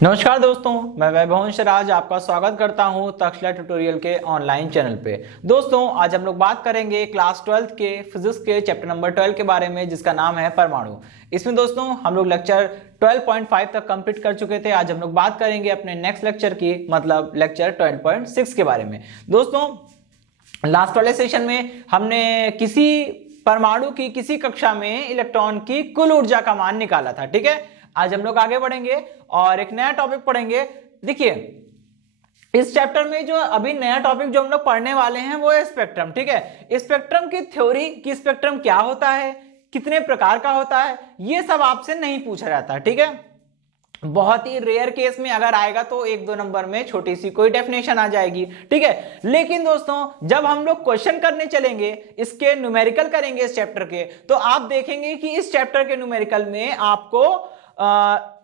नमस्कार दोस्तों, मैं वैभव राज आपका स्वागत करता हूं तक्षशिला ट्यूटोरियल के ऑनलाइन चैनल पे। दोस्तों, आज हम लोग बात करेंगे क्लास 12 के फिजिक्स के चैप्टर नंबर 12 के बारे में, जिसका नाम है परमाणु। इसमें दोस्तों हम लोग लेक्चर 12.5 तक कंप्लीट कर चुके थे। आज हम लोग बात करेंगे अपने नेक्स्ट लेक्चर की, मतलब लेक्चर 12.6 के बारे में। दोस्तों, लास्ट वाले सेशन में हमने किसी परमाणु की किसी कक्षा में इलेक्ट्रॉन की कुल ऊर्जा का मान निकाला था। ठीक है, आज हम लोग आगे बढ़ेंगे और एक नया टॉपिक पढ़ेंगे। देखिए, इस चैप्टर में जो अभी नया टॉपिक जो हम लोग पढ़ने वाले हैं वो है स्पेक्ट्रम। ठीक है, स्पेक्ट्रम की थ्योरी कि स्पेक्ट्रम क्या होता है, कितने प्रकार का होता है, ये सब आपसे नहीं पूछा जाता। ठीक है, बहुत ही रेयर केस में अगर आएगा तो 1-2 नंबर में छोटी सी कोई डेफिनेशन आ जाएगी। ठीक है, लेकिन दोस्तों जब हम लोग क्वेश्चन करने चलेंगे, इसके न्यूमेरिकल करेंगे इस चैप्टर के, तो आप देखेंगे कि इस चैप्टर के न्यूमेरिकल में आपको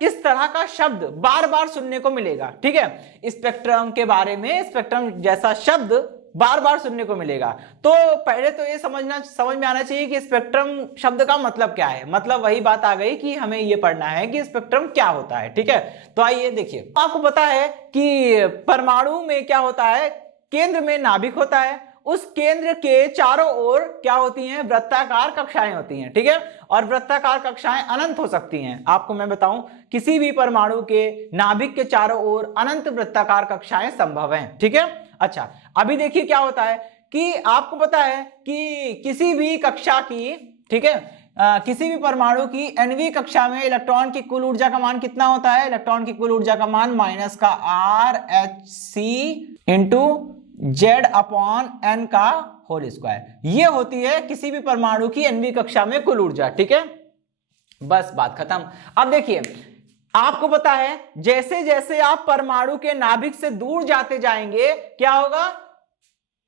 इस तरह का शब्द बार बार सुनने को मिलेगा। ठीक है, स्पेक्ट्रम के बारे में स्पेक्ट्रम जैसा शब्द बार बार सुनने को मिलेगा। तो पहले तो ये समझ में आना चाहिए कि स्पेक्ट्रम शब्द का मतलब क्या है। मतलब वही बात आ गई कि हमें ये पढ़ना है कि स्पेक्ट्रम क्या होता है। ठीक है, तो आइए देखिए, आपको पता है कि परमाणु में क्या होता है, केंद्र में नाभिक होता है, उस केंद्र के चारों ओर क्या होती हैं, वृत्ताकार कक्षाएं होती हैं। ठीक है, और वृत्ताकार कक्षाएं अनंत हो सकती हैं। आपको मैं बताऊं, किसी भी परमाणु के नाभिक के चारों ओर अनंत वृत्ताकार कक्षाएं संभव हैं। ठीक है, अच्छा, अभी देखिए क्या होता है कि आपको पता है कि किसी भी कक्षा की, ठीक है, किसी भी परमाणु की nवीं कक्षा में इलेक्ट्रॉन की कुल ऊर्जा का मान कितना होता है। इलेक्ट्रॉन की कुल ऊर्जा का मान माइनस का RH इंटू Z/n का होल स्क्वायर, ये होती है किसी भी परमाणु की nवीं कक्षा में कुल ऊर्जा। ठीक है, बस बात खत्म। अब देखिए, आपको पता है जैसे जैसे आप परमाणु के नाभिक से दूर जाते जाएंगे क्या होगा,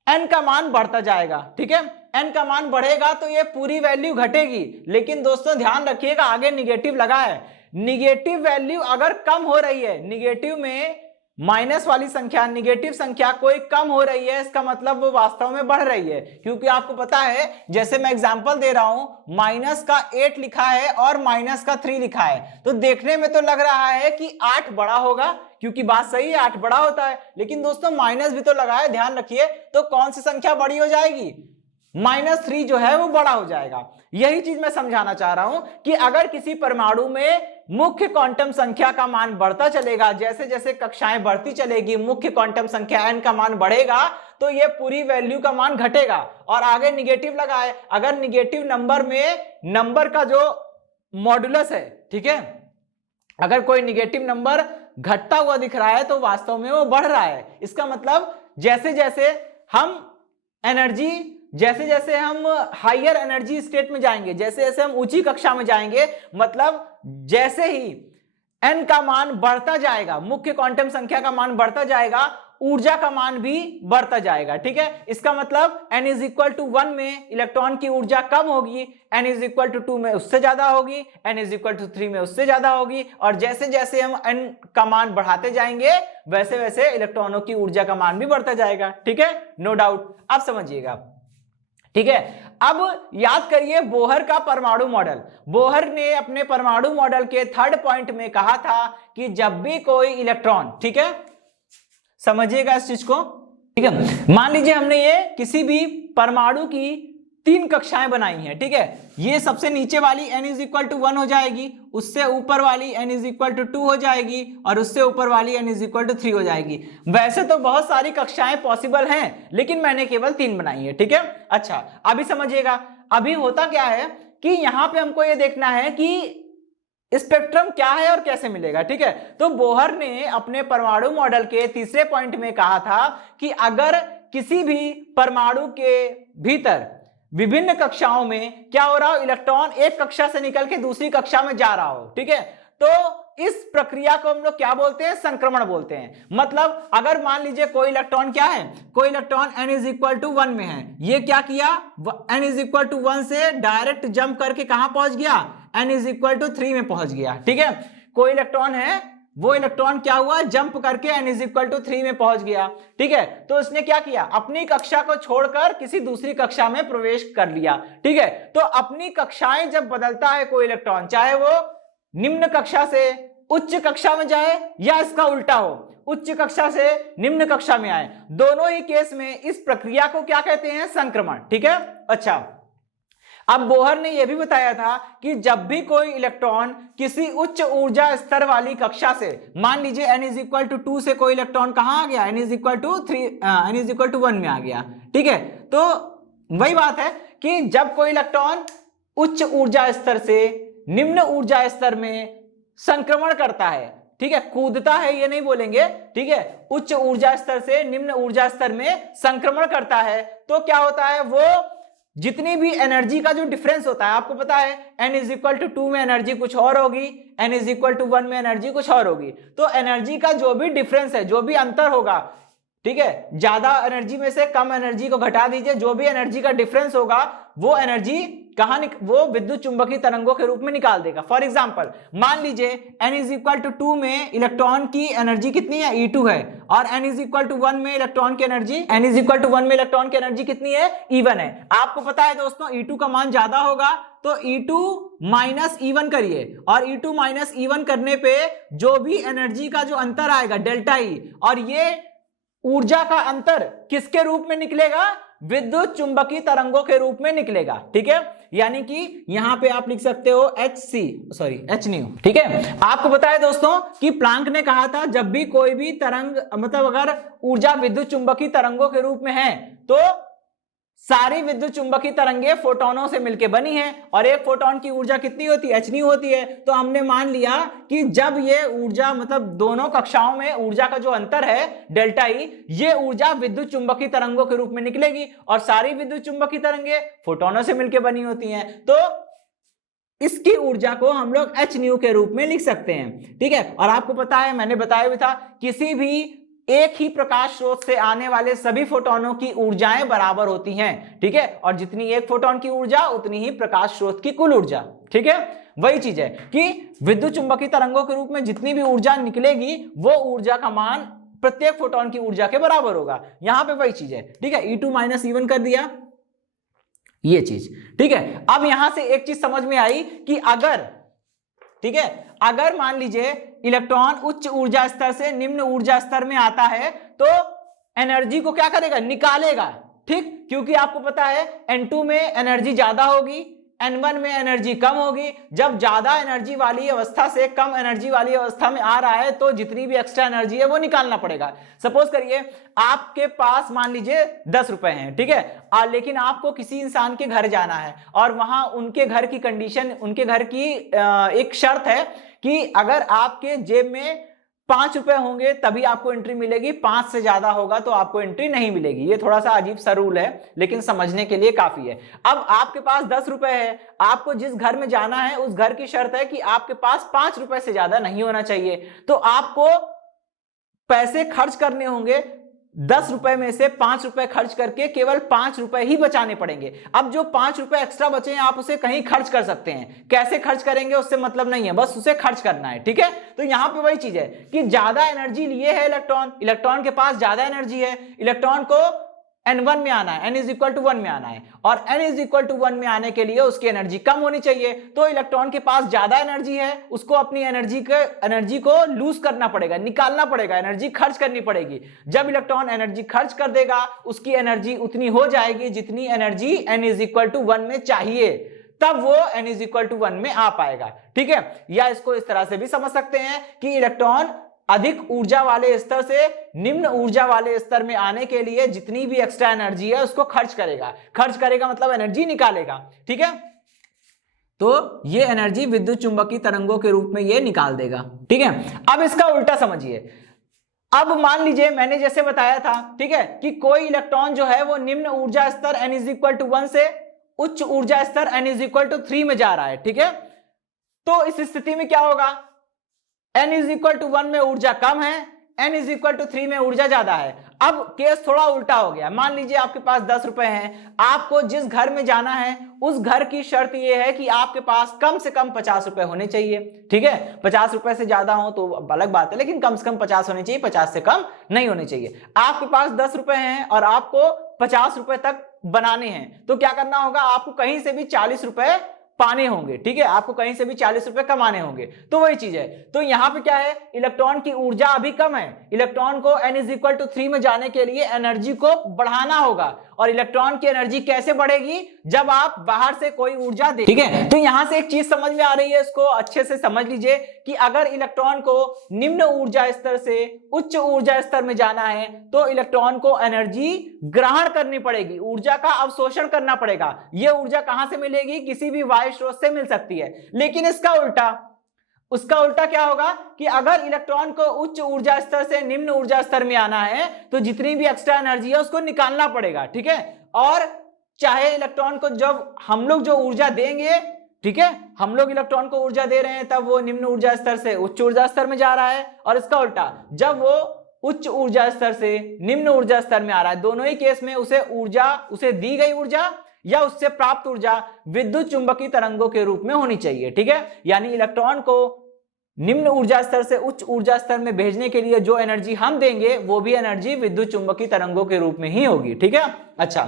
n का मान बढ़ता जाएगा। ठीक है, n का मान बढ़ेगा तो ये पूरी वैल्यू घटेगी। लेकिन दोस्तों ध्यान रखिएगा, आगे निगेटिव लगा है। निगेटिव वैल्यू अगर कम हो रही है, निगेटिव में माइनस वाली संख्या, निगेटिव संख्या कोई कम हो रही है, इसका मतलब वो वास्तव में बढ़ रही है। क्योंकि आपको पता है, जैसे मैं एग्जांपल दे रहा हूं, माइनस का 8 लिखा है और माइनस का 3 लिखा है, तो देखने में तो लग रहा है कि 8 बड़ा होगा, क्योंकि बात सही है, 8 बड़ा होता है। लेकिन दोस्तों माइनस भी तो लगा है, ध्यान रखिए, तो कौन सी संख्या बड़ी हो जाएगी, -3 जो है वो बड़ा हो जाएगा। यही चीज मैं समझाना चाह रहा हूं कि अगर किसी परमाणु में मुख्य क्वांटम संख्या का मान बढ़ता चलेगा, जैसे जैसे कक्षाएं बढ़ती चलेगी, मुख्य क्वांटम संख्या n का मान बढ़ेगा, तो ये पूरी वैल्यू का मान घटेगा। और आगे निगेटिव लगा है, अगर निगेटिव नंबर में नंबर का जो मॉडुलस है, ठीक है, अगर कोई निगेटिव नंबर घटता हुआ दिख रहा है तो वास्तव में वो बढ़ रहा है। इसका मतलब जैसे जैसे हम एनर्जी, जैसे जैसे हम हायर एनर्जी स्टेट में जाएंगे, जैसे जैसे हम ऊंची कक्षा में जाएंगे, मतलब जैसे ही n का मान बढ़ता जाएगा, मुख्य क्वांटम संख्या का मान बढ़ता जाएगा, ऊर्जा का मान भी बढ़ता जाएगा। ठीक है, इसका मतलब n इज इक्वल टू 1 में इलेक्ट्रॉन की ऊर्जा कम होगी, n इज इक्वल टू 2 में उससे ज्यादा होगी, n इज इक्वल टू 3 में उससे ज्यादा होगी, और जैसे जैसे हम n का मान बढ़ाते जाएंगे वैसे वैसे इलेक्ट्रॉनों की ऊर्जा का मान भी बढ़ता जाएगा। ठीक है, नो डाउट, अब समझिएगा। ठीक है, अब याद करिए बोहर का परमाणु मॉडल। बोहर ने अपने परमाणु मॉडल के 3rd पॉइंट में कहा था कि जब भी कोई इलेक्ट्रॉन, ठीक है, समझिएगा इस चीज को। ठीक है, मान लीजिए हमने ये किसी भी परमाणु की 3 कक्षाएं बनाई हैं। ठीक है, ये सबसे नीचे वाली n इज इक्वल टू 1 हो जाएगी, उससे ऊपर वाली n इज इक्वल टू 2 हो जाएगी, और उससे ऊपर वाली n इज इक्वल टू 3 हो जाएगी। वैसे तो बहुत सारी कक्षाएं पॉसिबल हैं, लेकिन मैंने केवल 3 बनाई है। ठीक है, अच्छा, अभी समझिएगा, अभी होता क्या है कि यहां पे हमको ये देखना है कि स्पेक्ट्रम क्या है और कैसे मिलेगा। ठीक है, तो बोहर ने अपने परमाणु मॉडल के 3रे पॉइंट में कहा था कि अगर किसी भी परमाणु के भीतर विभिन्न कक्षाओं में क्या हो रहा हो, इलेक्ट्रॉन एक कक्षा से निकल के दूसरी कक्षा में जा रहा हो, ठीक है, तो इस प्रक्रिया को हम लोग क्या बोलते हैं, संक्रमण बोलते हैं। मतलब अगर मान लीजिए कोई इलेक्ट्रॉन क्या है, कोई electron n is equal to 1 में है, ये क्या किया, n इज इक्वल टू 1 से डायरेक्ट जंप करके कहां पहुंच गया, n इज इक्वल टू 3 में पहुंच गया। ठीक है, कोई इलेक्ट्रॉन है, वो इलेक्ट्रॉन क्या हुआ, जंप करके n इज इक्वल टू 3 में पहुंच गया। ठीक है, तो इसने क्या किया, अपनी कक्षा को छोड़कर किसी दूसरी कक्षा में प्रवेश कर लिया। ठीक है, तो अपनी कक्षाएं जब बदलता है कोई इलेक्ट्रॉन, चाहे वो निम्न कक्षा से उच्च कक्षा में जाए या इसका उल्टा हो, उच्च कक्षा से निम्न कक्षा में आए, दोनों ही केस में इस प्रक्रिया को क्या कहते हैं? संक्रमण। ठीक है। अच्छा, अब बोहर ने यह भी बताया था कि जब भी कोई इलेक्ट्रॉन किसी उच्च ऊर्जा स्तर वाली कक्षा से, मान लीजिए n इज इक्वल टू 2 से कोई इलेक्ट्रॉन कहां आ गया? n is equal to 3, n is equal to 1 में आ गया। ठीक है, तो वही बात है कि जब कोई इलेक्ट्रॉन उच्च ऊर्जा स्तर से निम्न ऊर्जा स्तर में संक्रमण करता है, ठीक है, कूदता है ये नहीं बोलेंगे, ठीक है, उच्च ऊर्जा स्तर से निम्न ऊर्जा स्तर में संक्रमण करता है, तो क्या होता है? वो जितनी भी एनर्जी का जो डिफरेंस होता है, आपको पता है n इज इक्वल टू 2 में एनर्जी कुछ और होगी, n इज इक्वल टू 1 में एनर्जी कुछ और होगी, तो एनर्जी का जो भी डिफरेंस है, जो भी अंतर होगा, ठीक है, ज्यादा एनर्जी में से कम एनर्जी को घटा दीजिए, जो भी एनर्जी का डिफरेंस होगा वो एनर्जी वो विद्युत चुंबकीय तरंगों के रूप में निकाल देगा। फॉर एग्जांपल, मान लीजिए n इज इक्वल टू 2 में इलेक्ट्रॉन की एनर्जी कितनी है? E2 है, और n इज इक्वल टू 1 में इलेक्ट्रॉन की एनर्जी कितनी है? E1 है। आपको पता है दोस्तों E2 का मान ज्यादा होगा, तो E2 माइनस E1 करिए, और E2 माइनस E1 करने पे जो भी एनर्जी का जो अंतर आएगा डेल्टा E, और ये ऊर्जा का अंतर किसके रूप में निकलेगा? विद्युत चुंबकीय तरंगों के रूप में निकलेगा। ठीक है, यानी कि यहां पे आप लिख सकते हो H न्यू। ठीक है, आपको बताया दोस्तों कि प्लांक ने कहा था जब भी कोई भी तरंग, मतलब अगर ऊर्जा विद्युत चुंबकीय तरंगों के रूप में है तो सारी विद्युत चुंबकीय तरंगे फोटोनों से मिलकर बनी है, और एक फोटोन की ऊर्जा कितनी होती है? H न्यू होती है। तो हमने मान लिया कि जब ये ऊर्जा, मतलब दोनों कक्षाओं में ऊर्जा का जो अंतर है डेल्टा E, ये ऊर्जा विद्युत चुंबकीय तरंगों के रूप में निकलेगी, और सारी विद्युत चुंबकीय तरंगे फोटोनों से मिलकर बनी होती हैं, तो इसकी ऊर्जा को हम लोग H न्यू के रूप में लिख सकते हैं। ठीक है, और आपको पता है, मैंने बताया भी था, किसी भी एक ही प्रकाश स्रोत से आने वाले सभी फोटोनों की ऊर्जाएं बराबर होती हैं। ठीक है, और जितनी एक फोटोन की ऊर्जा उतनी ही प्रकाश स्रोत की कुल ऊर्जा। ठीक है, वही चीज है कि विद्युत चुंबकीय तरंगों के रूप में जितनी भी ऊर्जा निकलेगी वो ऊर्जा का मान प्रत्येक फोटोन की ऊर्जा के बराबर होगा। यहां पे वही चीज है। ठीक है, E2 माइनस E1 कर दिया, ये चीज। ठीक है, अब यहां से एक चीज समझ में आई कि अगर, ठीक है, अगर मान लीजिए इलेक्ट्रॉन उच्च ऊर्जा स्तर से निम्न ऊर्जा स्तर में आता है तो एनर्जी को क्या करेगा? निकालेगा। ठीक, क्योंकि आपको पता है N2 में एनर्जी ज्यादा होगी, N1 में एनर्जी कम होगी। जब ज्यादा एनर्जी वाली अवस्था से कम एनर्जी वाली अवस्था में आ रहा है तो जितनी भी एक्स्ट्रा एनर्जी है वो निकालना पड़ेगा। सपोज करिए आपके पास मान लीजिए 10 रुपए हैं, ठीक है, लेकिन आपको किसी इंसान के घर जाना है, और वहां उनके घर की कंडीशन, उनके घर की एक शर्त है कि अगर आपके जेब में 5 रुपए होंगे तभी आपको एंट्री मिलेगी, 5 से ज्यादा होगा तो आपको एंट्री नहीं मिलेगी। ये थोड़ा सा अजीब सा रूल है, लेकिन समझने के लिए काफी है। अब आपके पास 10 रुपए है, आपको जिस घर में जाना है उस घर की शर्त है कि आपके पास 5 रुपए से ज्यादा नहीं होना चाहिए, तो आपको पैसे खर्च करने होंगे। 10 रुपए में से 5 रुपए खर्च करके केवल 5 रुपए ही बचाने पड़ेंगे। अब जो 5 रुपए एक्स्ट्रा बचे हैं आप उसे कहीं खर्च कर सकते हैं, कैसे खर्च करेंगे उससे मतलब नहीं है, बस उसे खर्च करना है। ठीक है, तो यहां पे वही चीज है कि ज्यादा एनर्जी लिए है इलेक्ट्रॉन के पास ज्यादा एनर्जी है, इलेक्ट्रॉन को N1 में आना है, N इज इक्वल टू 1 में आना है, और N इज इक्वल टू 1 में आने के लिए उसकी एनर्जी कम होनी चाहिए। तो इलेक्ट्रॉन के पास ज्यादा एनर्जी है, उसको अपनी एनर्जी को लूज करना पड़ेगा, निकालना पड़ेगा, एनर्जी खर्च करनी पड़ेगी। जब इलेक्ट्रॉन एनर्जी खर्च कर देगा उसकी एनर्जी उतनी हो जाएगी जितनी energy N is equal to 1 में चाहिए, तब वो N इज इक्वल टू 1 में आ पाएगा। ठीक है, या इसको इस तरह से भी समझ सकते हैं कि इलेक्ट्रॉन अधिक ऊर्जा वाले स्तर से निम्न ऊर्जा वाले स्तर में आने के लिए जितनी भी एक्स्ट्रा एनर्जी है उसको खर्च करेगा मतलब एनर्जी निकालेगा। ठीक है, तो ये एनर्जी विद्युत चुंबकीय तरंगों के रूप में ये निकाल देगा। ठीक है, अब इसका उल्टा समझिए। अब मान लीजिए मैंने जैसे बताया था, ठीक है, कि कोई इलेक्ट्रॉन जो है वो निम्न ऊर्जा स्तर N इज इक्वल टू 1 से उच्च ऊर्जा स्तर N इज इक्वल टू 3 में जा रहा है। ठीक है, तो इस स्थिति में क्या होगा? N इज इक्वल टू 1 में ऊर्जा कम है, N इज इक्वल टू 3 में ऊर्जा ज्यादा है। अब केस थोड़ा उल्टा हो गया। मान लीजिए आपके पास 10 रुपए हैं, आपको जिस घर में जाना है उस घर की शर्त यह है कि आपके पास कम से कम 50 रुपए होने चाहिए। ठीक है, 50 रुपए से ज्यादा हो तो अलग बात है, लेकिन कम से कम 50 होने चाहिए, 50 से कम नहीं होने चाहिए। आपके पास 10 रुपए हैं और आपको 50 रुपए तक बनाने हैं, तो क्या करना होगा? आपको कहीं से भी 40 रुपए पाने होंगे, ठीक है, आपको कहीं से भी 40 रुपए कमाने होंगे, तो वही चीज है। तो यहाँ पे क्या है, इलेक्ट्रॉन की ऊर्जा अभी कम है, इलेक्ट्रॉन को n = 3 में जाने के लिए एनर्जी को बढ़ाना होगा, और इलेक्ट्रॉन की एनर्जी कैसे बढ़ेगी, जब आप बाहर से कोई ऊर्जा दे, ठीक है। तो यहां से एक चीज समझ में आ रही है, इसको अच्छे से समझ लीजिए कि अगर इलेक्ट्रॉन को निम्न ऊर्जा स्तर से उच्च ऊर्जा स्तर में जाना है तो इलेक्ट्रॉन को एनर्जी ग्रहण करनी पड़ेगी, ऊर्जा का अवशोषण करना पड़ेगा। यह ऊर्जा कहां से मिलेगी, किसी भी वायु स्रोत से मिल सकती है। लेकिन उसका उल्टा क्या होगा कि अगर इलेक्ट्रॉन को उच्च ऊर्जा स्तर से निम्न ऊर्जा स्तर में आना है तो जितनी भी एक्स्ट्रा एनर्जी है उसको निकालना पड़ेगा, ठीक है। और चाहे इलेक्ट्रॉन को जब हम लोग जो ऊर्जा देंगे, ठीक है, हम लोग इलेक्ट्रॉन को ऊर्जा दे रहे हैं तब वो निम्न ऊर्जा स्तर से उच्च ऊर्जा स्तर में जा रहा है, और इसका उल्टा जब वो उच्च ऊर्जा स्तर से निम्न ऊर्जा स्तर में आ रहा है, दोनों ही केस में उसे दी गई ऊर्जा या उससे प्राप्त ऊर्जा विद्युत चुंबकीय तरंगों के रूप में होनी चाहिए, ठीक है। यानी इलेक्ट्रॉन को निम्न ऊर्जा स्तर से उच्च ऊर्जा स्तर में भेजने के लिए जो एनर्जी हम देंगे वो भी एनर्जी विद्युत चुंबकीय तरंगों के रूप में ही होगी, ठीक है। अच्छा,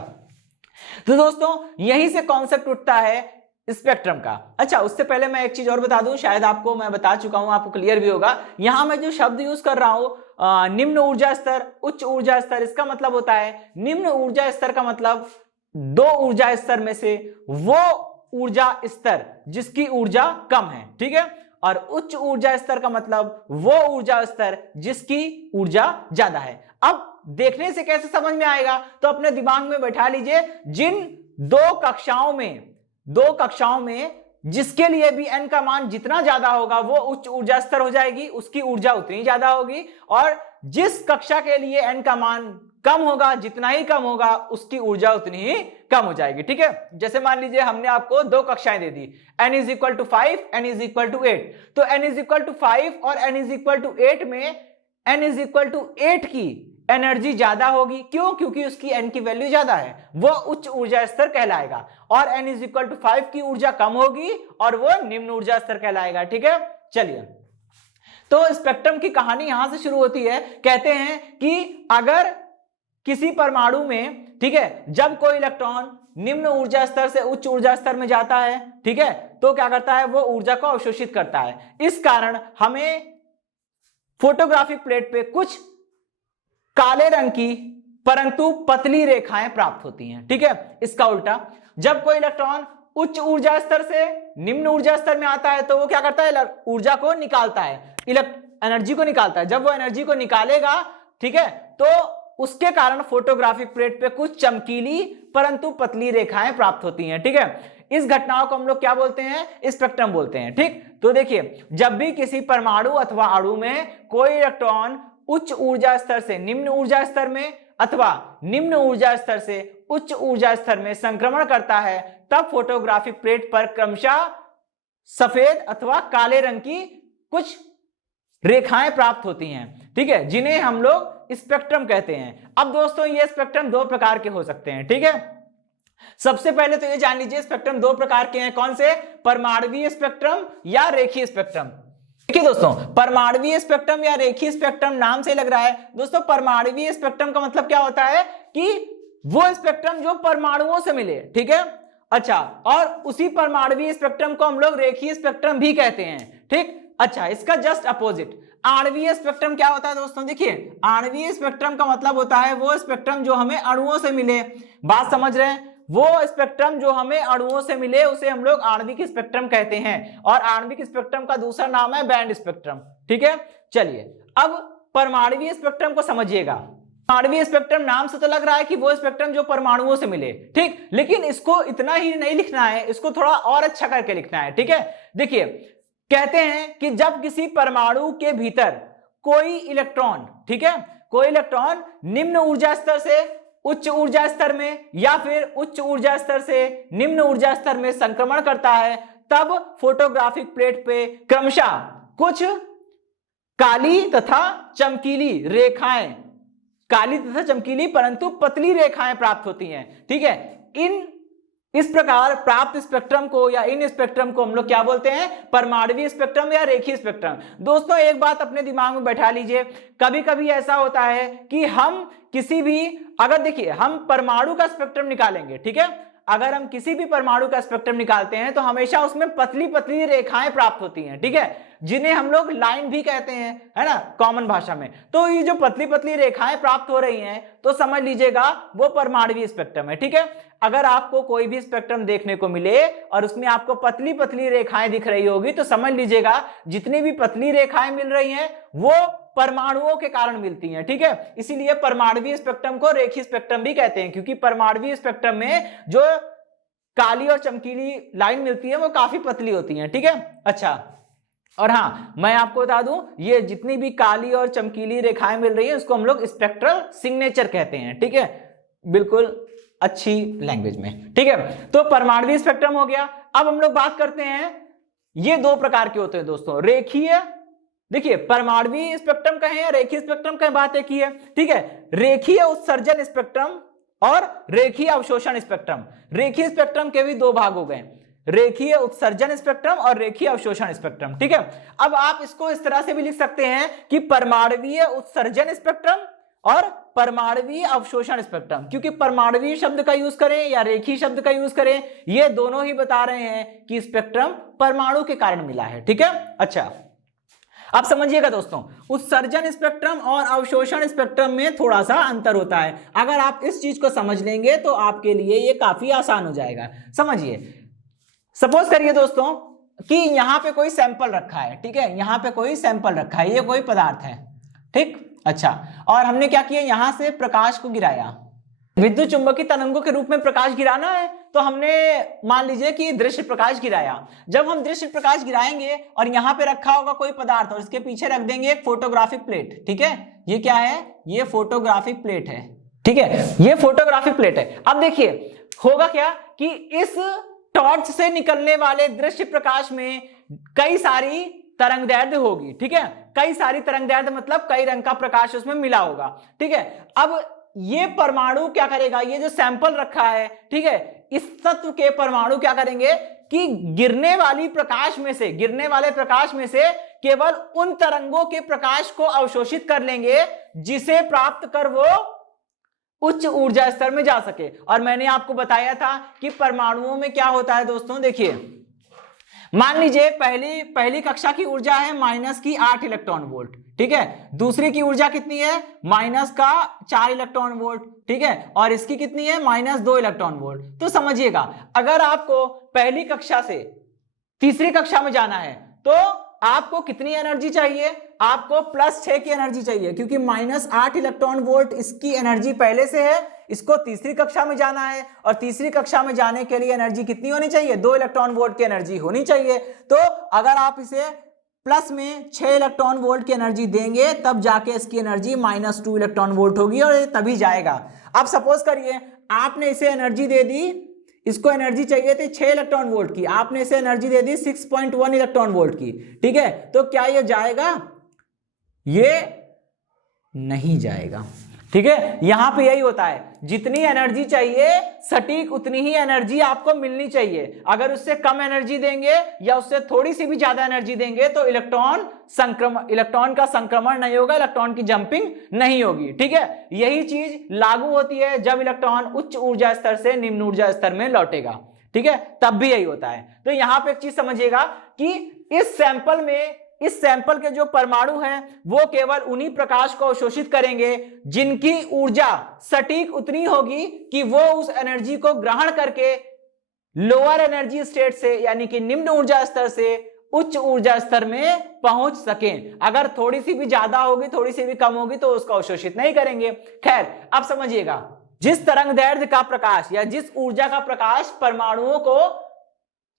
तो दोस्तों यहीं से कॉन्सेप्ट उठता है स्पेक्ट्रम का। अच्छा, उससे पहले मैं एक चीज और बता दूं, शायद आपको मैं बता चुका हूं, आपको क्लियर भी होगा। यहां मैं जो शब्द यूज कर रहा हूं निम्न ऊर्जा स्तर, उच्च ऊर्जा स्तर, इसका मतलब होता है निम्न ऊर्जा स्तर का मतलब दो ऊर्जा स्तर में से वो ऊर्जा स्तर जिसकी ऊर्जा कम है, ठीक है। और उच्च ऊर्जा स्तर का मतलब वो ऊर्जा स्तर जिसकी ऊर्जा ज्यादा है। अब देखने से कैसे समझ में आएगा, तो अपने दिमाग में बैठा लीजिए, जिन दो कक्षाओं में जिसके लिए भी n का मान जितना ज्यादा होगा वो उच्च ऊर्जा स्तर हो जाएगी, उसकी ऊर्जा उतनी ज्यादा होगी, और जिस कक्षा के लिए n का मान कम होगा, जितना ही कम होगा उसकी ऊर्जा उतनी ही कम हो जाएगी, ठीक है। जैसे मान लीजिए हमने आपको दो कक्षाएं दे दी, n = 5, n = 8, तो n = 5 और n = 8 में n = 8 की एनर्जी ज्यादा होगी, क्यों, क्योंकि उसकी n की वैल्यू ज्यादा है, वो उच्च ऊर्जा स्तर कहलाएगा, और n = 5 की ऊर्जा कम होगी और वो निम्न ऊर्जा स्तर कहलाएगा, ठीक है। चलिए, तो स्पेक्ट्रम की कहानी यहां से शुरू होती है। कहते हैं कि अगर किसी परमाणु में, ठीक है, जब कोई इलेक्ट्रॉन निम्न ऊर्जा स्तर से उच्च ऊर्जा स्तर में जाता है, ठीक है, तो क्या करता है, वो ऊर्जा को अवशोषित करता है। इस कारण हमें फोटोग्राफिक प्लेट पे कुछ काले रंग की परंतु पतली रेखाएं प्राप्त होती हैं, ठीक है। इसका उल्टा जब कोई इलेक्ट्रॉन उच्च ऊर्जा स्तर से निम्न ऊर्जा स्तर में आता है तो वो क्या करता है, ऊर्जा को निकालता है, एनर्जी को निकालता है। जब वो एनर्जी को निकालेगा, ठीक है, तो उसके कारण फोटोग्राफिक प्लेट पे कुछ चमकीली परंतु पतली रेखाएं प्राप्त होती हैं, ठीक है। इस घटनाओं को हम लोग क्या बोलते हैं, स्पेक्ट्रम बोलते हैं, ठीक। तो देखिए, जब भी किसी परमाणु अथवा अणु में कोई इलेक्ट्रॉन उच्च ऊर्जा स्तर से निम्न ऊर्जा स्तर में अथवा निम्न ऊर्जा स्तर से उच्च ऊर्जा स्तर में संक्रमण करता है, तब फोटोग्राफिक प्लेट पर क्रमशः सफेद अथवा काले रंग की कुछ रेखाएं प्राप्त होती हैं, ठीक है, जिन्हें हम लोग स्पेक्ट्रम कहते हैं। अब दोस्तों ये स्पेक्ट्रम दो प्रकार के हो सकते हैं, ठीक है। सबसे पहले तो ये जान लीजिए स्पेक्ट्रम दो प्रकार के हैं, कौन से, परमाणुवीय स्पेक्ट्रम या रेखीय स्पेक्ट्रम। देखिए दोस्तों, परमाणुवीय स्पेक्ट्रम या रेखीय स्पेक्ट्रम नाम से लग रहा है। दोस्तों परमाणुवीय स्पेक्ट्रम का मतलब क्या होता है कि वो स्पेक्ट्रम जो परमाणुओं से मिले, ठीक है। अच्छा, और उसी परमाणुवीय स्पेक्ट्रम को हम लोग रेखीय स्पेक्ट्रम भी कहते हैं, ठीक। अच्छा, इसका जस्ट अपोजिट आणवीय स्पेक्ट्रम क्या होता है दोस्तों, देखिए आणवीय स्पेक्ट्रम का मतलब होता है वो स्पेक्ट्रम जो हमें अणुओं से मिले। बात समझ रहे हैं, वो स्पेक्ट्रम जो हमें अणुओं से मिले उसे हम लोग आणविक स्पेक्ट्रम कहते हैं, और आणविक स्पेक्ट्रम का दूसरा नाम है बैंड स्पेक्ट्रम, ठीक है। चलिए, अब परमाणुवीय स्पेक्ट्रम को समझिएगा। परमाणुवीय स्पेक्ट्रम नाम से तो लग रहा है कि वो स्पेक्ट्रम जो परमाणुओं से मिले, ठीक, लेकिन इसको इतना ही नहीं लिखना है, इसको थोड़ा और अच्छा करके लिखना है, ठीक है। देखिए, कहते हैं कि जब किसी परमाणु के भीतर कोई इलेक्ट्रॉन, ठीक है, कोई इलेक्ट्रॉन निम्न ऊर्जा स्तर से उच्च ऊर्जा स्तर में या फिर उच्च ऊर्जा स्तर से निम्न ऊर्जा स्तर में संक्रमण करता है, तब फोटोग्राफिक प्लेट पे क्रमशः कुछ काली तथा चमकीली रेखाएं, काली तथा चमकीली परंतु पतली रेखाएं प्राप्त होती हैं, ठीक है। इस प्रकार प्राप्त स्पेक्ट्रम को या इन स्पेक्ट्रम को हम लोग क्या बोलते हैं, परमाणुवीय स्पेक्ट्रम या रेखीय स्पेक्ट्रम। दोस्तों एक बात अपने दिमाग में बैठा लीजिए, कभी कभी ऐसा होता है कि हम किसी भी, अगर देखिए हम परमाणु का स्पेक्ट्रम निकालेंगे, ठीक है, अगर हम किसी भी परमाणु का स्पेक्ट्रम निकालते हैं तो हमेशा उसमें पतली पतली रेखाएं प्राप्त होती हैं, ठीक है, जिन्हें हम लोग लाइन भी कहते हैं, है ना, कॉमन भाषा में। तो ये जो पतली पतली रेखाएं प्राप्त हो रही हैं तो समझ लीजिएगा वो परमाणुवीय स्पेक्ट्रम है, ठीक है। अगर आपको कोई भी स्पेक्ट्रम देखने को मिले और उसमें आपको पतली पतली रेखाएं दिख रही होगी तो समझ लीजिएगा जितनी भी पतली रेखाएं मिल रही हैं वो परमाणुओं के कारण मिलती हैं, ठीक है। इसीलिए परमाणुवीय स्पेक्ट्रम को रेखीय स्पेक्ट्रम भी कहते हैं, क्योंकि परमाणुवीय स्पेक्ट्रम में जो काली और चमकीली लाइन मिलती है वो काफी पतली होती है, ठीक है। अच्छा, और हाँ, मैं आपको बता दूं ये जितनी भी काली और चमकीली रेखाएं मिल रही है उसको हम लोग स्पेक्ट्रल सिग्नेचर कहते हैं, ठीक है, बिल्कुल अच्छी लैंग्वेज में, ठीक है। तो परमाणुवीय स्पेक्ट्रम हो गया। अब हम लोग बात करते हैं, ये दो प्रकार के होते हैं दोस्तों, रेखीय, देखिए परमाणुवीय स्पेक्ट्रम कहें या रेखीय स्पेक्ट्रम कहें बात एक ही है, ठीक है। रेखीय उत्सर्जन स्पेक्ट्रम और रेखीय अवशोषण स्पेक्ट्रम। रेखीय स्पेक्ट्रम के भी दो भाग हो गए, रेखीय उत्सर्जन स्पेक्ट्रम और रेखीय अवशोषण स्पेक्ट्रम, ठीक है। अब आप इसको इस तरह से भी लिख सकते हैं कि परमाणुवीय उत्सर्जन स्पेक्ट्रम और परमाणुवीय अवशोषण स्पेक्ट्रम, क्योंकि परमाणुवीय शब्द का यूज करें या रेखीय शब्द का यूज करें ये दोनों ही बता रहे हैं कि स्पेक्ट्रम परमाणु के कारण मिला है, ठीक है। अच्छा, अब समझिएगा दोस्तों, उत्सर्जन स्पेक्ट्रम और अवशोषण स्पेक्ट्रम में थोड़ा सा अंतर होता है। अगर आप इस चीज को समझ लेंगे तो आपके लिए ये काफी आसान हो जाएगा। समझिए, सपोज करिए दोस्तों कि यहां पे कोई सैंपल रखा है, ठीक है, यहां पे कोई सैंपल रखा है, ये कोई पदार्थ है, ठीक। अच्छा, और हमने क्या किया, यहां से प्रकाश को गिराया, विद्युत चुंबकीय तरंगों के रूप में प्रकाश गिराना है तो हमने मान लीजिए कि दृश्य प्रकाश गिराया। जब हम दृश्य प्रकाश गिराएंगे और यहां पे रखा होगा कोई पदार्थ और इसके पीछे रख देंगे एक फोटोग्राफिक प्लेट, ठीक है, ये क्या है, ये फोटोग्राफिक प्लेट है, ठीक है, ये फोटोग्राफिक प्लेट है। अब देखिए होगा क्या कि इस टॉर्च से निकलने वाले दृश्य प्रकाश में कई सारी तरंगदैर्ध्य होगी, ठीक है, कई सारी तरंगदैर्ध्य मतलब कई रंग का प्रकाश उसमें मिला होगा, ठीक है। अब ये परमाणु क्या करेगा, ये जो सैंपल रखा है, ठीक है, इस तत्व के परमाणु क्या करेंगे कि गिरने वाले प्रकाश में से केवल उन तरंगों के प्रकाश को अवशोषित कर लेंगे जिसे प्राप्त कर वो उच्च ऊर्जा स्तर में जा सके। और मैंने आपको बताया था कि परमाणुओं में क्या होता है दोस्तों, देखिए मान लीजिए पहली कक्षा की ऊर्जा है -8 इलेक्ट्रॉन वोल्ट, ठीक है, दूसरी की ऊर्जा कितनी है -4 इलेक्ट्रॉन वोल्ट, ठीक है, और इसकी कितनी है -2 इलेक्ट्रॉन वोल्ट। तो समझिएगा अगर आपको पहली कक्षा से तीसरी कक्षा में जाना है तो आपको कितनी एनर्जी चाहिए, आपको +6 की एनर्जी चाहिए, क्योंकि -8 इलेक्ट्रॉन वोल्ट इसकी एनर्जी पहले से है, इसको तीसरी कक्षा में जाना है और तीसरी कक्षा में जाने के लिए एनर्जी कितनी होनी चाहिए, 2 इलेक्ट्रॉन वोल्ट की एनर्जी होनी चाहिए। तो अगर आप इसे प्लस में 6 इलेक्ट्रॉन वोल्ट की एनर्जी देंगे तब जाके इसकी एनर्जी -2 इलेक्ट्रॉन वोल्ट होगी और तभी जाएगा। अब सपोज करिए आपने इसे एनर्जी दे दी, इसको एनर्जी चाहिए थी 6 इलेक्ट्रॉन वोल्ट की, आपने इसे एनर्जी दे दी 6.1 इलेक्ट्रॉन वोल्ट की, ठीक है, तो क्या ये जाएगा, ये नहीं जाएगा, ठीक है। यहां पे यही होता है, जितनी एनर्जी चाहिए सटीक उतनी ही एनर्जी आपको मिलनी चाहिए। अगर उससे कम एनर्जी देंगे या उससे थोड़ी सी भी ज्यादा एनर्जी देंगे तो इलेक्ट्रॉन का संक्रमण नहीं होगा, इलेक्ट्रॉन की जंपिंग नहीं होगी, ठीक है। यही चीज लागू होती है जब इलेक्ट्रॉन उच्च ऊर्जा स्तर से निम्न ऊर्जा स्तर में लौटेगा, ठीक है, तब भी यही होता है। तो यहां पे एक चीज समझिएगा कि इस सैंपल के जो परमाणु हैं वो केवल उन्हीं प्रकाश को अवशोषित करेंगे जिनकी ऊर्जा सटीक उतनी होगी कि वो उस एनर्जी को ग्रहण करके लोअर एनर्जी स्टेट से यानी कि निम्न ऊर्जा स्तर से उच्च ऊर्जा स्तर में पहुंच सकें। अगर थोड़ी सी भी ज्यादा होगी थोड़ी सी भी कम होगी तो उसको अवशोषित नहीं करेंगे। खैर, अब समझिएगा, जिस तरंगदैर्ध्य का प्रकाश या जिस ऊर्जा का प्रकाश परमाणुओं को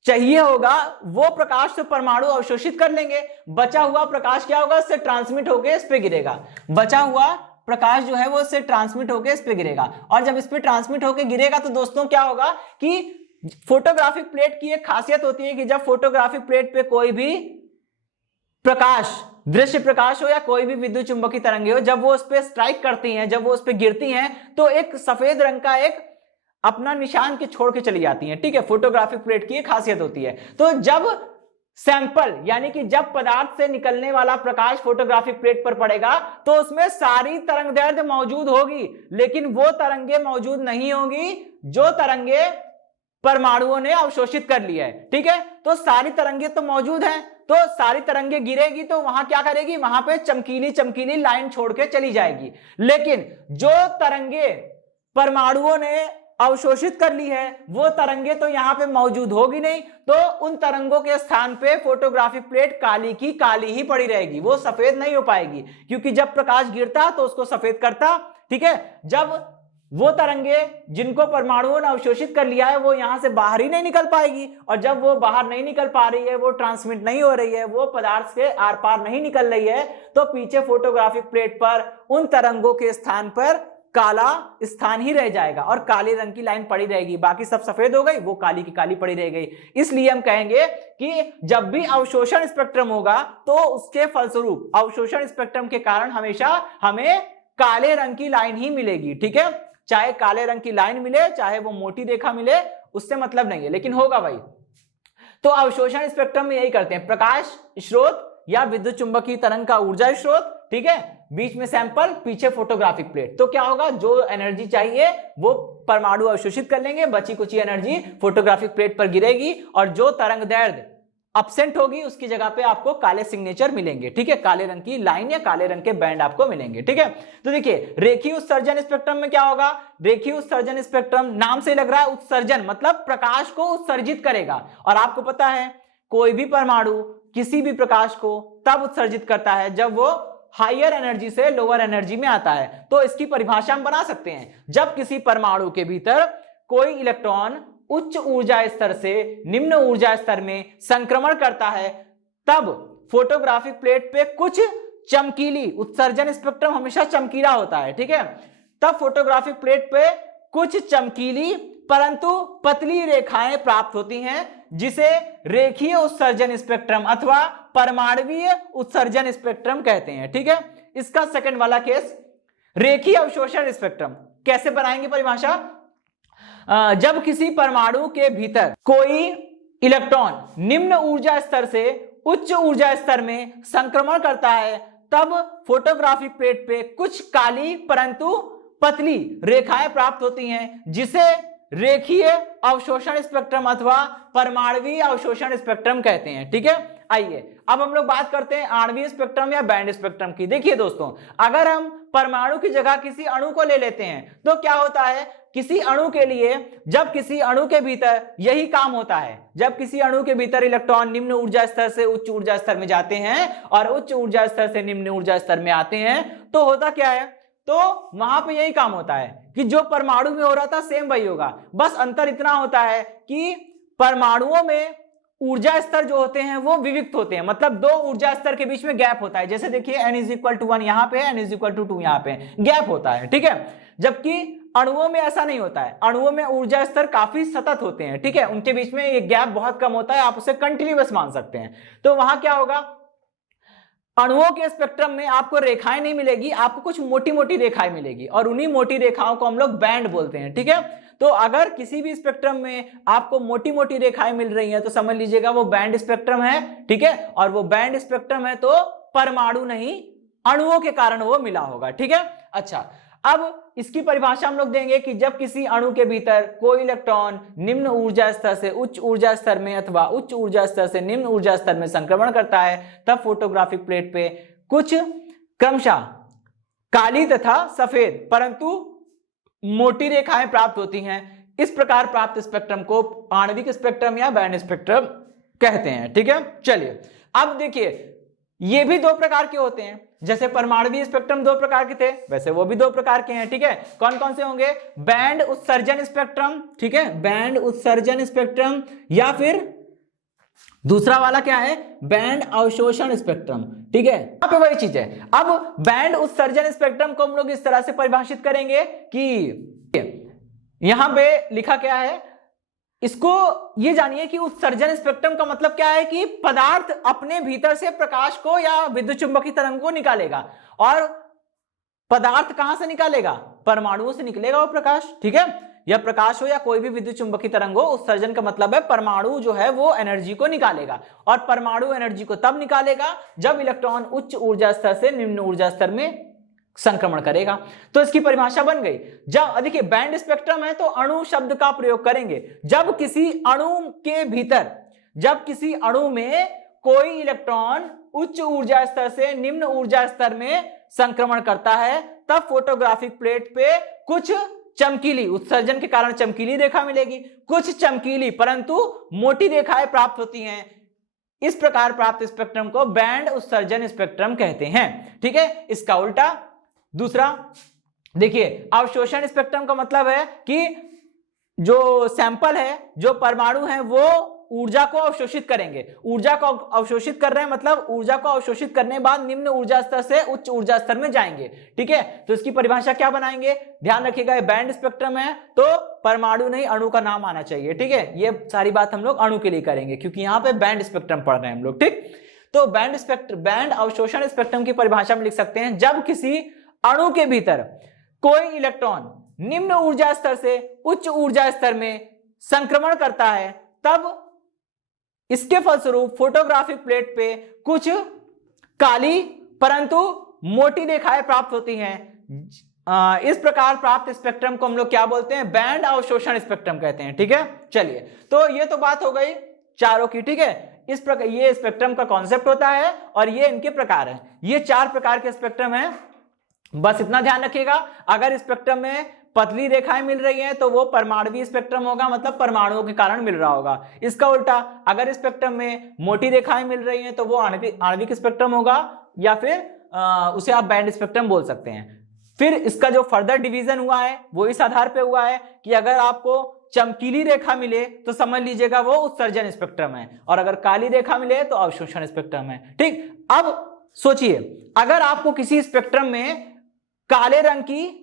चाहिए होगा वो प्रकाश तो परमाणु अवशोषित कर लेंगे, बचा हुआ प्रकाश क्या होगा, इससे ट्रांसमिट होकर इस पे गिरेगा, बचा हुआ प्रकाश जो है वो इससे ट्रांसमिट होकर इस पे गिरेगा। और जब इस पे ट्रांसमिट होकर गिरेगा तो दोस्तों क्या होगा कि फोटोग्राफिक प्लेट की एक खासियत होती है कि जब फोटोग्राफिक प्लेट पे कोई भी प्रकाश, दृश्य प्रकाश हो या कोई भी विद्युत चुंबकीय तरंगे हो, जब वो उस पे स्ट्राइक करती हैं, जब वो उस पे गिरती हैं तो एक सफेद रंग का एक अपना निशान के छोड़ के चली जाती हैं, ठीक है, फोटोग्राफिक प्लेट की एक खासियत होती है। तो जब सैंपल यानी कि जब पदार्थ से निकलने वाला प्रकाश फोटोग्राफिक प्लेट पर पड़ेगा तो उसमें सारी तरंगदैर्ध्य मौजूद होगी, लेकिन वो तरंगे मौजूद नहीं होंगी जो तरंगे परमाणुओं ने अवशोषित कर लिया है, ठीक है। तो सारी तरंगे तो मौजूद हैं, तो सारी तरंगे गिरेगी तो वहां क्या करेगी, वहां पे चमकीली चमकीली लाइन छोड़ के चली जाएगी। लेकिन जो तरंगे परमाणुओं ने अवशोषित कर ली है वो तरंगे तो यहां पे मौजूद होगी नहीं, तो उन तरंगों के स्थान पे फोटोग्राफिक प्लेट काली की काली ही पड़ी रहेगी, वो सफेद नहीं हो पाएगी, क्योंकि जब प्रकाश गिरता तो उसको सफेद करता, ठीक है। जब वो तरंगे जिनको परमाणुओं ने अवशोषित कर लिया है वो यहां से बाहर ही नहीं निकल पाएगी, और जब वो बाहर नहीं निकल पा रही है, वो ट्रांसमिट नहीं हो रही है, वो पदार्थ के आर पार नहीं निकल रही है, तो पीछे फोटोग्राफिक प्लेट पर उन तरंगों के स्थान पर काला स्थान ही रह जाएगा और काले रंग की लाइन पड़ी रहेगी, बाकी सब सफेद हो गई, वो काली की काली पड़ी रह गई। इसलिए हम कहेंगे कि जब भी अवशोषण स्पेक्ट्रम होगा तो उसके फलस्वरूप अवशोषण स्पेक्ट्रम के कारण हमेशा हमें काले रंग की लाइन ही मिलेगी, ठीक है। चाहे काले रंग की लाइन मिले, चाहे वो मोटी रेखा मिले, उससे मतलब नहीं है, लेकिन होगा भाई। तो अवशोषण स्पेक्ट्रम में यही करते हैं, प्रकाश स्रोत या विद्युत चुंबकीय तरंग का ऊर्जा स्रोत, ठीक है, बीच में सैंपल, पीछे फोटोग्राफिक प्लेट। तो क्या होगा, जो एनर्जी चाहिए वो परमाणु अवशोषित कर लेंगे, बची कुछ एनर्जी फोटोग्राफिक प्लेट पर गिरेगी, और जो तरंग दैर्ध्य अपसेंट होगी उसकी जगह पे आपको काले सिग्नेचर मिलेंगे, ठीक है, काले रंग की लाइन या काले रंग के बैंड आपको मिलेंगे, ठीक है। तो देखिए रेखीय उत्सर्जन स्पेक्ट्रम में क्या होगा, रेखीय उत्सर्जन स्पेक्ट्रम नाम से लग रहा है उत्सर्जन मतलब प्रकाश को उत्सर्जित करेगा, और आपको पता है कोई भी परमाणु किसी भी प्रकाश को तब उत्सर्जित करता है जब वो हायर एनर्जी से लोअर एनर्जी में आता है। तो इसकी परिभाषा हम बना सकते हैं, जब किसी परमाणु के भीतर कोई इलेक्ट्रॉन उच्च ऊर्जा स्तर से निम्न ऊर्जा स्तर में संक्रमण करता है, तब फोटोग्राफिक प्लेट पे कुछ चमकीली, उत्सर्जन स्पेक्ट्रम हमेशा चमकीला होता है, ठीक है, तब फोटोग्राफिक प्लेट पे कुछ चमकीली परंतु पतली रेखाएं प्राप्त होती हैं, जिसे रेखीय उत्सर्जन स्पेक्ट्रम अथवा परमाणुीय उत्सर्जन स्पेक्ट्रम कहते हैं, ठीक है। इसका सेकंड वाला केस रेखीय अवशोषण स्पेक्ट्रम कैसे बनाएंगे परिभाषा, जब किसी परमाणु के भीतर कोई इलेक्ट्रॉन निम्न ऊर्जा स्तर से उच्च ऊर्जा स्तर में संक्रमण करता है, तब फोटोग्राफिक प्लेट पे कुछ काली परंतु पतली रेखाएं प्राप्त होती हैं, जिसे रेखीय अवशोषण स्पेक्ट्रम अथवा परमाणुीय अवशोषण स्पेक्ट्रम कहते हैं, ठीक है। आइए अब हम लोग बात करते हैं आणविक स्पेक्ट्रम या बैंड स्पेक्ट्रम की। देखिए दोस्तों, अगर हम परमाणु की जगह किसी अणु को ले लेते हैं तो क्या होता है, किसी अणु के लिए जब किसी अणु के भीतर यही काम होता है, जब किसी अणु के भीतर इलेक्ट्रॉन निम्न ऊर्जा स्तर से उच्च ऊर्जा स्तर में जाते हैं और उच्च ऊर्जा स्तर से निम्न ऊर्जा स्तर में आते हैं, तो होता क्या है, तो वहां पे यही काम होता है कि जो परमाणु में हो रहा था सेम वही होगा, बस अंतर इतना होता है कि परमाणुओं में ऊर्जा स्तर जो होते हैं वो विविक्त होते हैं, मतलब दो ऊर्जा स्तर के बीच में गैप होता है। जैसे देखिए n=1 यहाँ पे, n=2 यहाँ पे गैप होता है, ठीक है। जबकि अणुओं में ऐसा नहीं होता है, अणुओं में ऊर्जा स्तर काफी सतत होते हैं, ठीक है, उनके बीच में ये गैप बहुत कम होता है, आप उसे कंटिन्यूअस मान सकते हैं। तो वहां क्या होगा, अणुओं के स्पेक्ट्रम में आपको रेखाएं नहीं मिलेगी, आपको कुछ मोटी मोटी रेखाएं मिलेगी, और उन्हीं मोटी रेखाओं को हम लोग बैंड बोलते हैं, ठीक है। तो अगर किसी भी स्पेक्ट्रम में आपको मोटी मोटी रेखाएं मिल रही हैं तो समझ लीजिएगा वो बैंड स्पेक्ट्रम है, ठीक है, और वो बैंड स्पेक्ट्रम है तो परमाणु नहीं अणुओं के कारण वो मिला होगा, ठीक है। अच्छा, अब इसकी परिभाषा हम लोग देंगे कि जब किसी अणु के भीतर कोई इलेक्ट्रॉन निम्न ऊर्जा स्तर से उच्च ऊर्जा स्तर में अथवा उच्च ऊर्जा स्तर से निम्न ऊर्जा स्तर में संक्रमण करता है, तब फोटोग्राफिक प्लेट पे कुछ क्रमशः काली तथा सफेद परंतु मोटी रेखाएं प्राप्त होती हैं। इस प्रकार प्राप्त स्पेक्ट्रम को आणविक स्पेक्ट्रम या बैंड स्पेक्ट्रम कहते हैं, ठीक है। चलिए अब देखिए, ये भी दो प्रकार के होते हैं, जैसे परमाणुीय स्पेक्ट्रम दो प्रकार के थे वैसे वो भी दो प्रकार के हैं, ठीक है। कौन कौन से होंगे, बैंड उत्सर्जन स्पेक्ट्रम, ठीक है, बैंड उत्सर्जन स्पेक्ट्रम, या फिर दूसरा वाला क्या है, बैंड अवशोषण स्पेक्ट्रम, ठीक है। यहाँ पे वही चीज है। अब बैंड उत्सर्जन स्पेक्ट्रम को हम लोग इस तरह से परिभाषित करेंगे कि यहां पे लिखा क्या है, इसको ये जानिए कि उत्सर्जन स्पेक्ट्रम का मतलब क्या है कि पदार्थ अपने भीतर से प्रकाश को या विद्युत चुंबकीय तरंग को निकालेगा, और पदार्थ कहां से निकालेगा, परमाणुओं से निकलेगा वो प्रकाश, ठीक है। या प्रकाश हो या कोई भी विद्युत चुंबकीय तरंग हो, उत्सर्जन का मतलब है परमाणु जो है वो एनर्जी को निकालेगा, और परमाणु एनर्जी को तब निकालेगा जब इलेक्ट्रॉन उच्च ऊर्जा स्तर से निम्न ऊर्जा स्तर में संक्रमण करेगा। तो इसकी परिभाषा बन गई। जब देखिए बैंड स्पेक्ट्रम है तो अणु शब्द का प्रयोग करेंगे जब किसी अणु के भीतर, जब किसी अणु में कोई इलेक्ट्रॉन उच्च ऊर्जा स्तर से निम्न ऊर्जा स्तर में संक्रमण करता है, तब फोटोग्राफिक प्लेट पे कुछ चमकीली, उत्सर्जन के कारण चमकीली रेखा मिलेगी, कुछ चमकीली परंतु मोटी रेखाएं प्राप्त होती हैं। इस प्रकार प्राप्त स्पेक्ट्रम को बैंड उत्सर्जन स्पेक्ट्रम कहते हैं। ठीक है, इसका उल्टा दूसरा देखिए, अवशोषण स्पेक्ट्रम का मतलब है कि जो सैंपल है, जो परमाणु है, वो ऊर्जा को अवशोषित करेंगे। ऊर्जा को अवशोषित कर रहे हैं मतलब ऊर्जा को अवशोषित करने के बाद निम्न ऊर्जा स्तर से उच्च ऊर्जा स्तर में जाएंगे। ठीक है, तो इसकी परिभाषा क्या बनाएंगे, ध्यान रखिएगा, ये बैंड स्पेक्ट्रम है तो परमाणु नहीं अणु का नाम आना चाहिए। ठीक है, ये सारी बात हम लोग अणु के लिए करेंगे क्योंकि यहाँ पे बैंड स्पेक्ट्रम पढ़ रहे हैं हम लोग। ठीक, तो बैंड अवशोषण स्पेक्ट्रम की परिभाषा में लिख सकते हैं, जब किसी अणु के भीतर कोई इलेक्ट्रॉन निम्न ऊर्जा स्तर से उच्च ऊर्जा स्तर में संक्रमण करता है, तब इसके फलस्वरूप फोटोग्राफिक प्लेट पे कुछ काली परंतु मोटी रेखाएं प्राप्त होती हैं। इस प्रकार प्राप्त स्पेक्ट्रम को हम लोग क्या बोलते हैं, बैंड अवशोषण स्पेक्ट्रम कहते हैं। ठीक है, चलिए, तो ये तो बात हो गई चारों की। ठीक है, इस प्रकार ये स्पेक्ट्रम का कॉन्सेप्ट होता है और ये इनके प्रकार है। ये 4 प्रकार के स्पेक्ट्रम है, बस इतना ध्यान रखिएगा। अगर स्पेक्ट्रम में पतली रेखाएं मिल रही हैं तो वो परमाणुवीय स्पेक्ट्रम होगा, मतलब परमाणुओं के कारण मिल रहा होगा। इसका उल्टा, अगर स्पेक्ट्रम में मोटी रेखाएं मिल रही हैं तो वो आणविक स्पेक्ट्रम होगा, या फिर उसे आप बैंड स्पेक्ट्रम बोल सकते हैं। फिर इसका जो फर्दर डिवीजन हुआ है वो इस आधार पे हुआ है कि अगर आपको चमकीली रेखा मिले तो समझ लीजिएगा वो उत्सर्जन स्पेक्ट्रम है, और अगर काली रेखा मिले तो अवशोषण स्पेक्ट्रम है। ठीक, अब सोचिए, अगर आपको किसी स्पेक्ट्रम में काले रंग की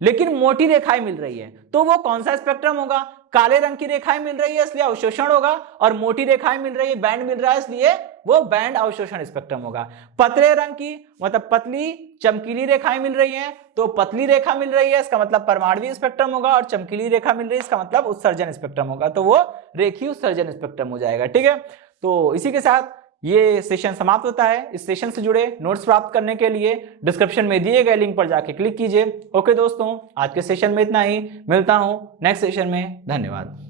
लेकिन मोटी रेखाएं मिल रही है तो वो कौन सा स्पेक्ट्रम होगा, काले रंग की रेखाएं मिल रही है इसलिए अवशोषण होगा, और मोटी रेखाएं मिल रही है, बैंड मिल रहा है, इसलिए वो बैंड अवशोषण स्पेक्ट्रम होगा। पतले रंग की मतलब पतली चमकीली रेखाएं मिल रही हैं तो पतली रेखा मिल रही है, इसका मतलब परमाणुवीय स्पेक्ट्रम होगा, और चमकीली रेखा मिल रही है इसका मतलब उत्सर्जन स्पेक्ट्रम होगा, तो वो रेखीय उत्सर्जन स्पेक्ट्रम हो जाएगा। ठीक है, तो इसी के साथ ये सेशन समाप्त होता है। इस सेशन से जुड़े नोट्स प्राप्त करने के लिए डिस्क्रिप्शन में दिए गए लिंक पर जाके क्लिक कीजिए। ओके दोस्तों, आज के सेशन में इतना ही, मिलता हूं नेक्स्ट सेशन में, धन्यवाद।